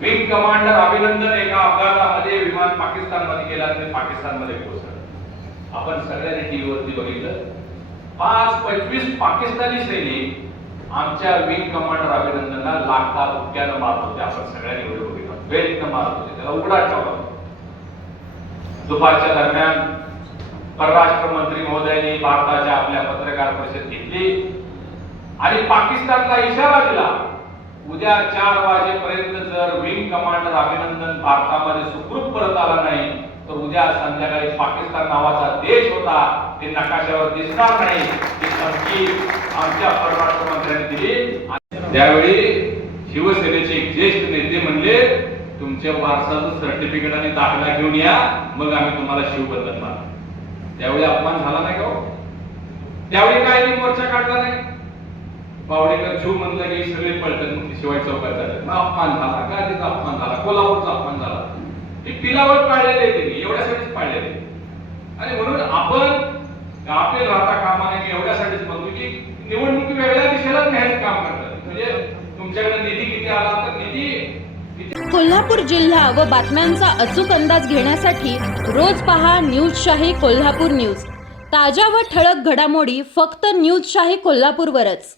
Wing commander अभिनंदन एका अपघातामध्ये विमान पाकिस्तानमध्ये गेला आणि ते पाकिस्तानमध्ये पोहोचलं. आपण सगळ्यांनी टीव्हीवरती बघितलं. पाच पंचवीस पाकिस्तानी सैनिक आमच्या विंग कमांडर अभिनंदनला लाखा बुक्क्यानं मारत होते. आपण सगळ्यांनी एवढे बघितलं. वेदनं मारत होते. त्याला उघडा ठेवला दुपारच्या दरम्यान परराष्ट्र मंत्री महोदयांनी भारताच्या आपल्या पत्रकार परिषद घेतली आणि पाकिस्तानला इशारा दिला. उद्या चार वाजेपर्यंत जर विंग कमांडर अभिनंदन भारतामध्ये सुखरूप परत आला नाही तर उद्या संध्याकाळी पाकिस्तान नावाचा देश होता ते नकाशावर दिसणार नाही. ही धमकी आमच्या परराष्ट्र मंत्र्यांनी दिली त्यावेळी शिवसेनेचे एक ज्येष्ठ नेते म्हणले तुमच्या वारसाचं सर्टिफिकेट आणि दाखला घेऊन या मग आम्ही तुम्हाला शिवबंधन मारणार. त्यावेळी अपमान झाला नाही का हो? त्यावेळी काय नाही मोर्चा काढला नाही? बावडेकर शिव म्हणलं की सगळे पळतात मग शिवाय चौकात झाले मग अपमान झाला का अपमान झाला कोल्हापूरचा अपमान झाला. हे पिलावर पाळलेले त्यांनी एवढ्यासाठीच पाळलेले. आणि म्हणून आपण आपले राहता कामा नये मी एवढ्यासाठीच म्हणतो की निवडणुकी वेगळ्या दिशेला न्यायचं काम करतात. म्हणजे तुमच्याकडे निधी किती आला तर निधी कोल्हापूर जिल्हा व बातम्यांचा अचूक अंदाज घेण्यासाठी रोज पहा न्यूज शाही कोल्हापूर न्यूज. ताज्या व ठळक घडामोडी फक्त न्यूज शाही कोल्हापूरवरच.